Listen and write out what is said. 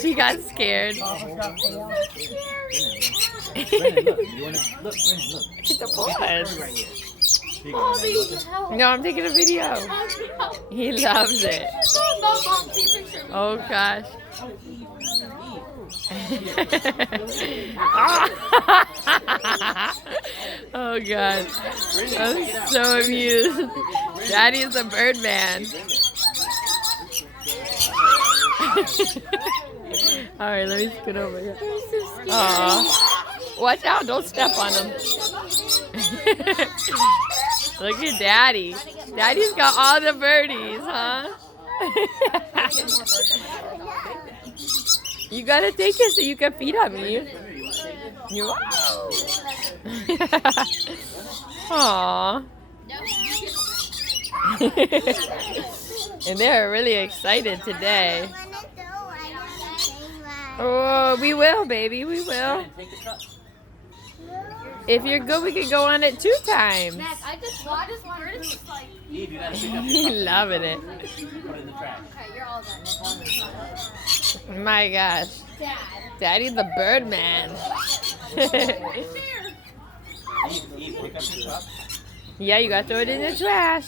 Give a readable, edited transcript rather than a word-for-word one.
She got scared. Papa's got 4. Brennan, look. You wanna look, Brennan, look. It's a There's boy. a bird right here. Here you go, Mommy, Brennan, look. help. No, I'm taking a video. He loves it. Mom, take a picture of me. Oh gosh. Oh god. I'm so amused. Daddy's a bird man. Alright, let me scoot over here. Aw. Watch out, don't step on him. Look at Daddy. Daddy's got all the birdies, huh? You gotta take it so you can feed on me. You Aww. And they're really excited today. Oh, we will, baby, we will. If you're good, we can go on it 2 times. Mac, I just watched this bird. It's like, Eve, you gotta pick up He's your cup. loving it. Put it in the trash. okay, you're all done. My gosh. Dad. Daddy the bird man. Eve, pick up your cup. Yeah, you gotta throw it in the trash.